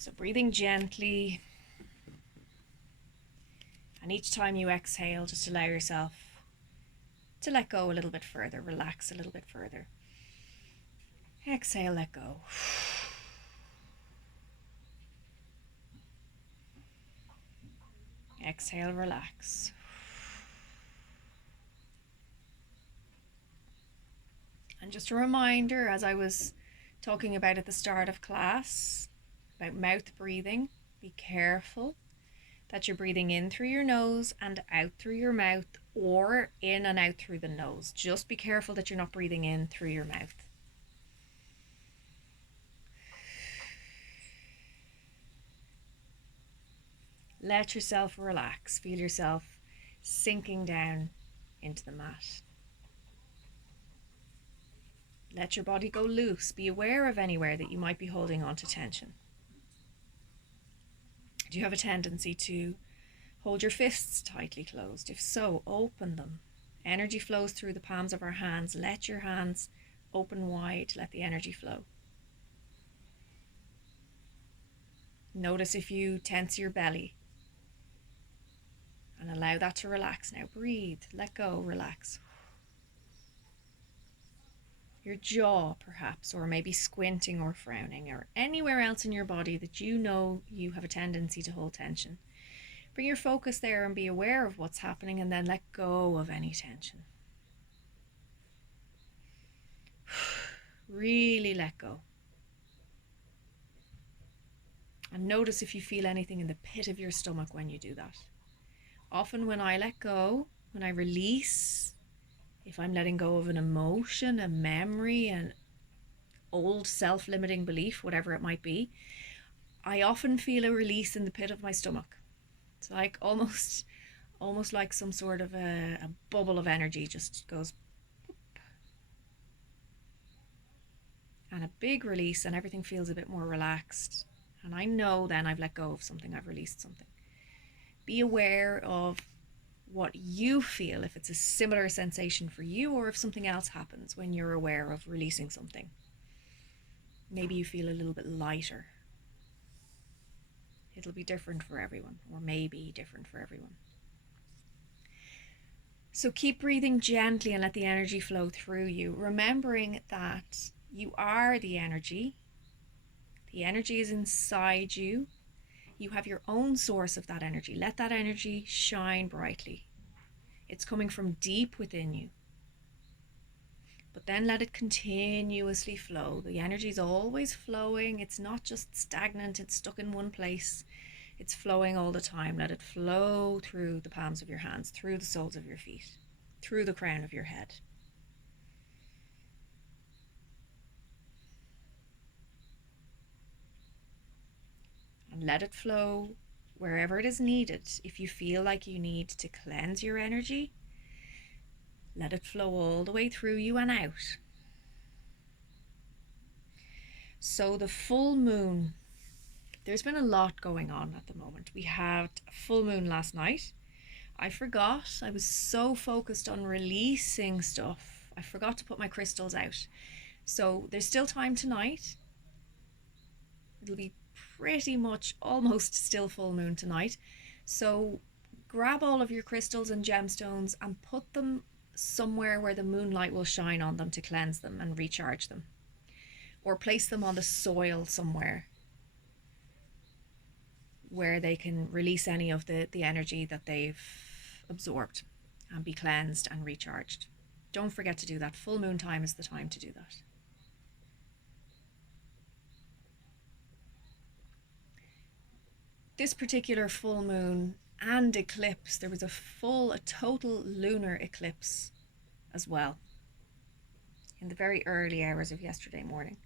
So breathing gently. And each time you exhale, just allow yourself to let go a little bit further, relax a little bit further. Exhale, let go. Exhale, relax. And just a reminder, as I was talking about at the start of class, about mouth breathing, be careful that you're breathing in through your nose and out through your mouth, or in and out through the nose. Just be careful that you're not breathing in through your mouth. Let yourself relax. Feel yourself sinking down into the mat. Let your body go loose. Be aware of anywhere that you might be holding on to tension. Do you have a tendency to hold your fists tightly closed? If so, open them. Energy flows through the palms of our hands. Let your hands open wide. Let the energy flow. Notice if you tense your belly. And allow that to relax. Now breathe, let go, relax. Your jaw perhaps, or maybe squinting or frowning, or anywhere else in your body that you know you have a tendency to hold tension. Bring your focus there and be aware of what's happening, and then let go of any tension. Really let go. And notice if you feel anything in the pit of your stomach when you do that. Often when I let go, when I release, if I'm letting go of an emotion, a memory, an old self-limiting belief, whatever it might be, I often feel a release in the pit of my stomach. It's like almost like some sort of a bubble of energy just goes boop. And a big release, and everything feels a bit more relaxed. And I know then I've let go of something, I've released something. Be aware of what you feel, if it's a similar sensation for you, or if something else happens when you're aware of releasing something. Maybe you feel a little bit lighter. It'll be different for everyone, or maybe different for everyone. So keep breathing gently and let the energy flow through you, remembering that you are the energy. The energy is inside you. You have your own source of that energy. Let that energy shine brightly. It's coming from deep within you. But then let it continuously flow. The energy is always flowing. It's not just stagnant, it's stuck in one place. It's flowing all the time. Let it flow through the palms of your hands, through the soles of your feet, through the crown of your head. And let it flow wherever it is needed. If you feel like you need to cleanse your energy, let it flow all the way through you and out. So the full moon, there's been a lot going on at the moment. We had a full moon last night. I forgot. I was so focused on releasing stuff. I forgot to put my crystals out. So there's still time tonight. It'll be pretty much almost still full moon tonight. So grab all of your crystals and gemstones and put them somewhere where the moonlight will shine on them to cleanse them and recharge them. Or place them on the soil somewhere where they can release any of the energy that they've absorbed and be cleansed and recharged. Don't forget to do that. Full moon time is the time to do that. This particular full moon and eclipse, there was a total lunar eclipse as well in the very early hours of yesterday morning.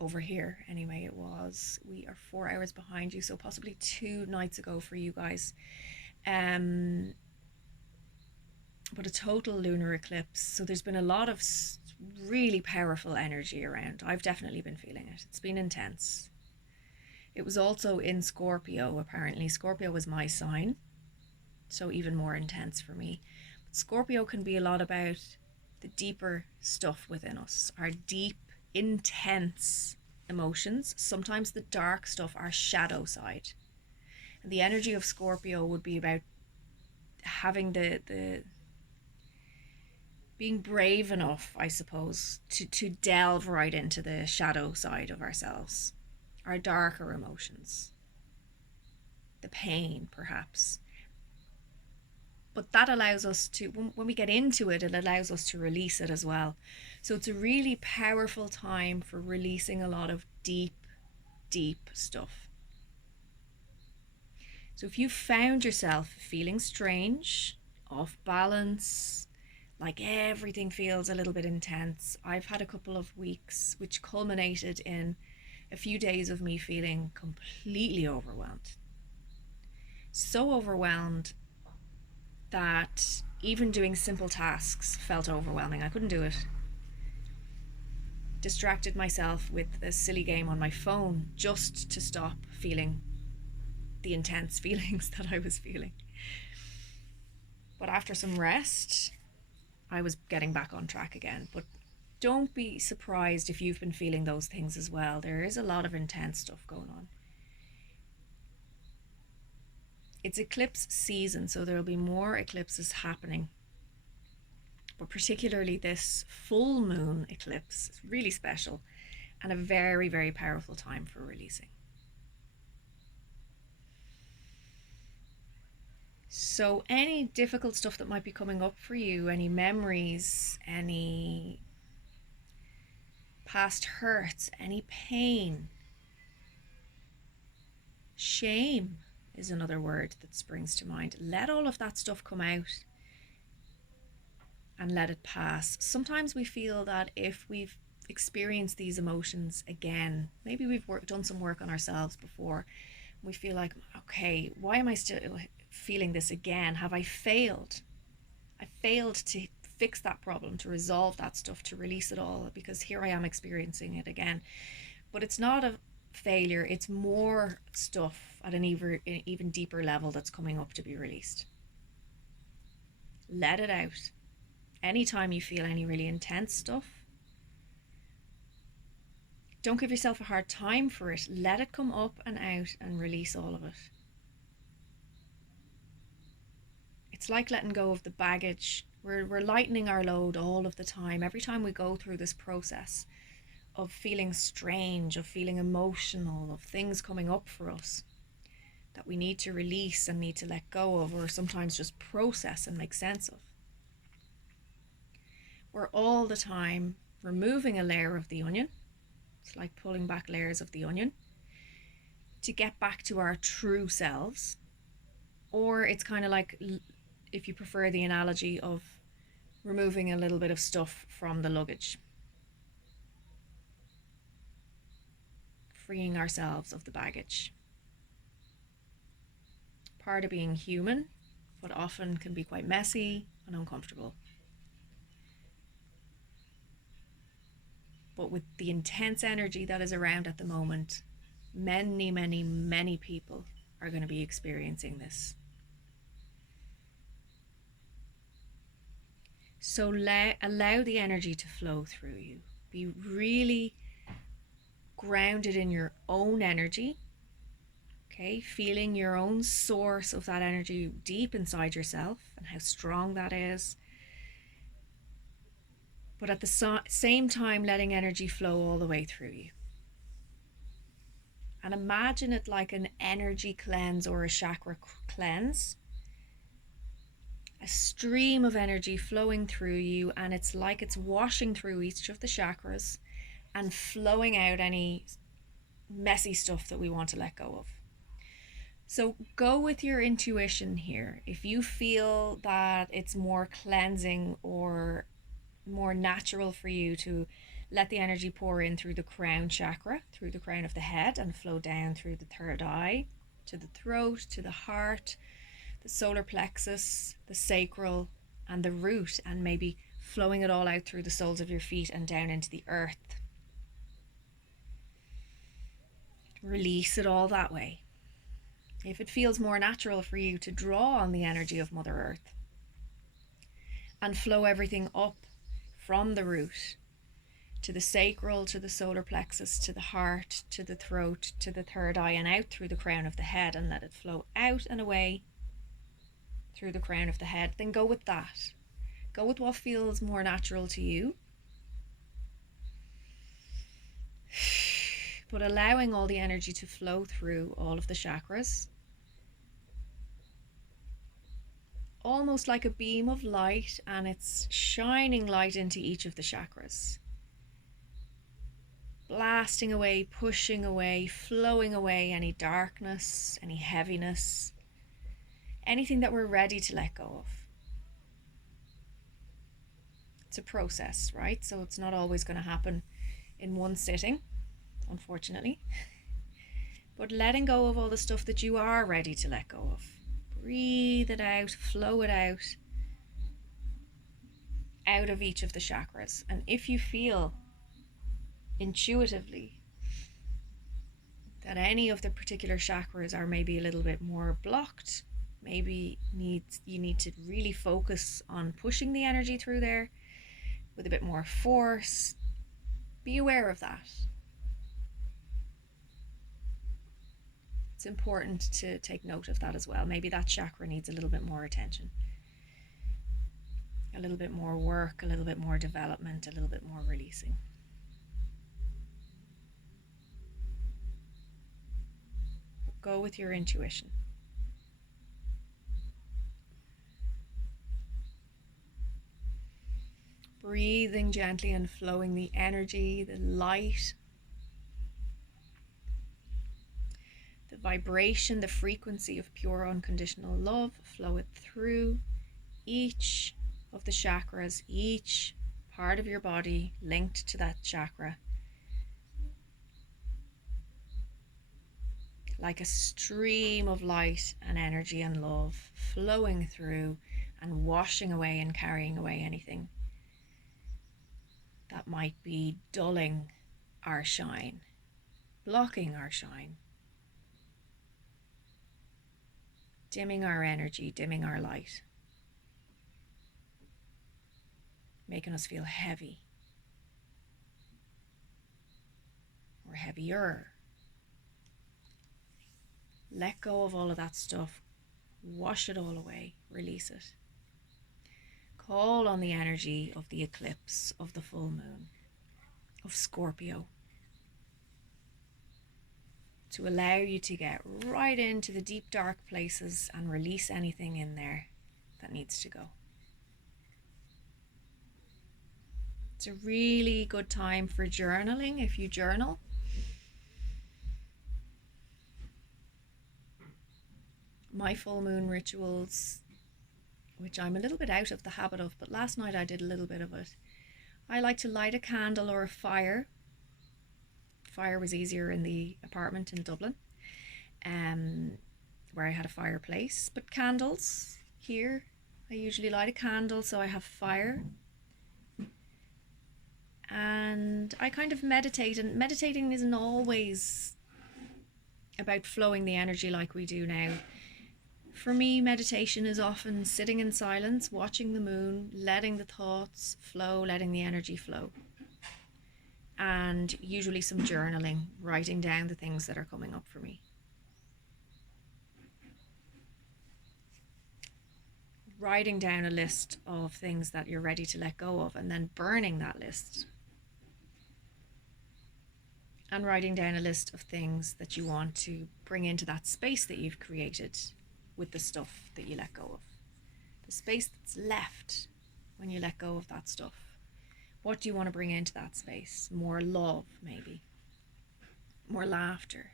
Over here anyway, it was. We are 4 hours behind you, so possibly 2 nights ago for you guys. But a total lunar eclipse. So there's been a lot of really powerful energy around. I've definitely been feeling it. It's been intense. It was also in Scorpio, apparently. Scorpio was my sign, so even more intense for me. But Scorpio can be a lot about the deeper stuff within us, our deep, intense emotions. Sometimes the dark stuff, our shadow side. And the energy of Scorpio would be about having the being brave enough, I suppose, to delve right into the shadow side of ourselves, our darker emotions, the pain, perhaps. But that allows us to, when we get into it, it allows us to release it as well. So it's a really powerful time for releasing a lot of deep, deep stuff. So if you found yourself feeling strange, off balance, like everything feels a little bit intense, I've had a couple of weeks which culminated in a few days of me feeling completely overwhelmed. So overwhelmed that even doing simple tasks felt overwhelming. I couldn't do it. Distracted myself with a silly game on my phone just to stop feeling the intense feelings that I was feeling. But after some rest, I was getting back on track again. But don't be surprised if you've been feeling those things as well. There is a lot of intense stuff going on. It's eclipse season, so there'll be more eclipses happening. But particularly this full moon eclipse is really special and a very, very powerful time for releasing. So any difficult stuff that might be coming up for you, any memories, any past hurts, any pain, shame is another word that springs to mind. Let all of that stuff come out and let it pass. Sometimes we feel that if we've experienced these emotions again, maybe we've done some work on ourselves before, we feel like, okay, why am I still feeling this again? Have I failed? I failed to fix that problem, to resolve that stuff, to release it all, because here I am experiencing it again. But it's not a failure, it's more stuff at an even deeper level that's coming up to be released. Let it out. Anytime you feel any really intense stuff, don't give yourself a hard time for it. Let it come up and out and release all of it. It's like letting go of the baggage. We're lightening our load all of the time. Every time we go through this process of feeling strange, of feeling emotional, of things coming up for us that we need to release and need to let go of, or sometimes just process and make sense of. We're all the time removing a layer of the onion. It's like pulling back layers of the onion to get back to our true selves. Or it's kind of like, if you prefer the analogy of removing a little bit of stuff from the luggage. Freeing ourselves of the baggage. Part of being human, but often can be quite messy and uncomfortable. But with the intense energy that is around at the moment, many, many, many people are going to be experiencing this. So allow the energy to flow through you. Be really grounded in your own energy. Okay, feeling your own source of that energy deep inside yourself and how strong that is. But at the same time, letting energy flow all the way through you. And imagine it like an energy cleanse or a chakra cleanse. A stream of energy flowing through you, and it's like it's washing through each of the chakras and flowing out any messy stuff that we want to let go of. So go with your intuition here. If you feel that it's more cleansing or more natural for you to let the energy pour in through the crown chakra, through the crown of the head, and flow down through the third eye, to the throat, to the heart, the solar plexus, the sacral, and the root, and maybe flowing it all out through the soles of your feet and down into the earth. Release it all that way. If it feels more natural for you to draw on the energy of Mother Earth and flow everything up from the root to the sacral, to the solar plexus, to the heart, to the throat, to the third eye, and out through the crown of the head, and let it flow out and away through the crown of the head. Then go with that. Go with what feels more natural to you. But allowing all the energy to flow through all of the chakras. Almost like a beam of light, and it's shining light into each of the chakras. Blasting away, pushing away, flowing away any darkness, any heaviness, anything that we're ready to let go of. It's a process, right? So it's not always going to happen in one sitting, unfortunately. But letting go of all the stuff that you are ready to let go of. Breathe it out, flow it out of each of the chakras. And if you feel intuitively that any of the particular chakras are maybe a little bit more blocked, maybe you need to really focus on pushing the energy through there with a bit more force, be aware of that. It's important to take note of that as well. Maybe that chakra needs a little bit more attention, a little bit more work, a little bit more development, a little bit more releasing. Go with your intuition. Breathing gently and flowing the energy, the light, the vibration, the frequency of pure unconditional love, flow it through each of the chakras, each part of your body linked to that chakra. Like a stream of light and energy and love flowing through and washing away and carrying away anything that might be dulling our shine, blocking our shine, dimming our energy, dimming our light, making us feel heavy or heavier. Let go of all of that stuff, wash it all away, release it. Call on the energy of the eclipse, of the full moon, of Scorpio, to allow you to get right into the deep dark places and release anything in there that needs to go. It's a really good time for journaling if you journal. My full moon rituals, which I'm a little bit out of the habit of, but last night I did a little bit of it. I like to light a candle or a fire. Fire was easier in the apartment in Dublin, where I had a fireplace, but candles here, I usually light a candle so I have fire. And I kind of meditate, and meditating isn't always about flowing the energy like we do now. For me, meditation is often sitting in silence, watching the moon, letting the thoughts flow, letting the energy flow. And usually some journaling, writing down the things that are coming up for me. Writing down a list of things that you're ready to let go of, and then burning that list. And writing down a list of things that you want to bring into that space that you've created with the stuff that you let go of. The space that's left when you let go of that stuff. What do you want to bring into that space? More love, maybe. More laughter.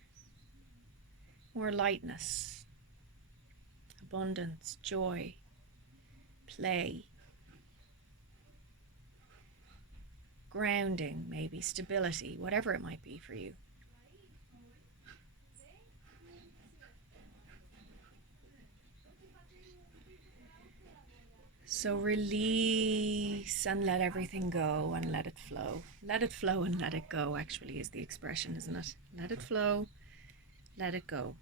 More lightness. Abundance, joy, play. Grounding, maybe, stability, whatever it might be for you. So release and let everything go and let it flow. Let it flow and let it go, actually, is the expression, isn't it? Let it flow, let it go.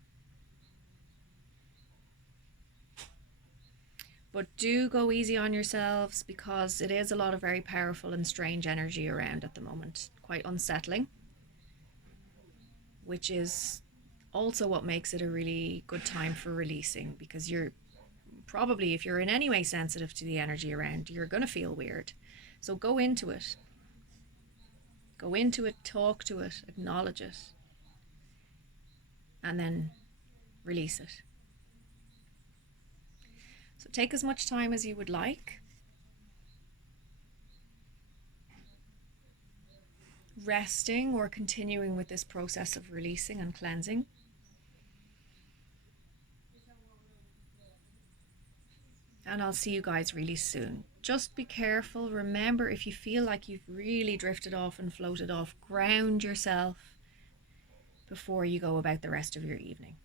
But do go easy on yourselves, because it is a lot of very powerful and strange energy around at the moment. Quite unsettling, which is also what makes it a really good time for releasing, because you're probably, if you're in any way sensitive to the energy around, you're going to feel weird. So go into it. Go into it, talk to it, acknowledge it, and then release it. So take as much time as you would like. Resting or continuing with this process of releasing and cleansing. And I'll see you guys really soon. Just be careful. Remember, if you feel like you've really drifted off and floated off, ground yourself before you go about the rest of your evening.